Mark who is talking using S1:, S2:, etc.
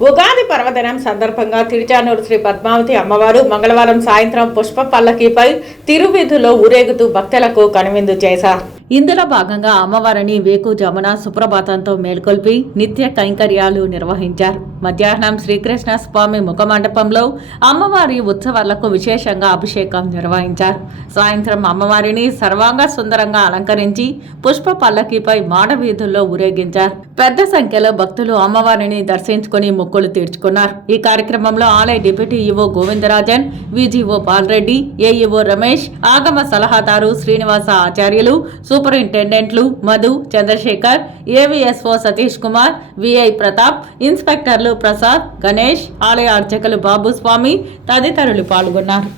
S1: ఉగాది పర్వదినం సందర్భంగా తిరుచానూరు శ్రీ పద్మావతి అమ్మవారు మంగళవారం సాయంత్రం పుష్ప పల్లకీపై తిరువీధులో ఊరేగుతూ భక్తులకు కనువిందు చేశారు. ఇందులో భాగంగా అమ్మవారిని వేకు జమున సుప్రభాతంతో మేల్కొల్పి నిత్య కైంకర్యాలు నిర్వహించారు. మధ్యాహ్నం శ్రీకృష్ణ స్వామి ముఖమండపంలో అమ్మవారి ఉత్సవాలకు విశేషంగా అభిషేకం నిర్వహించారు. సాయంత్రం అమ్మవారిని సర్వాంగ సుందరంగా అలంకరించి పుష్ప పల్లకీపై మాడవీధుల్లో ఊరేగించారు. పెద్ద సంఖ్యలో భక్తులు అమ్మవారిని దర్శించుకుని మొక్కులు తీర్చుకున్నారు. ఈ కార్యక్రమంలో ఆలయ deputy EO Govindarajan VGO Balareddy AEO Ramesh ఆగమ సలహాదారు శ్రీనివాస ఆచార్యులు సూపరింటెండెంట్లు మధు చంద్రశేఖర్ ఏవిఎస్ఓ సతీష్ కుమార్ విఐ ప్రతాప్ ఇన్స్పెక్టర్లు ప్రసాద్ గణేష్ ఆలయ అర్చకులు బాబుస్వామి తదితరులు పాల్గొన్నారు.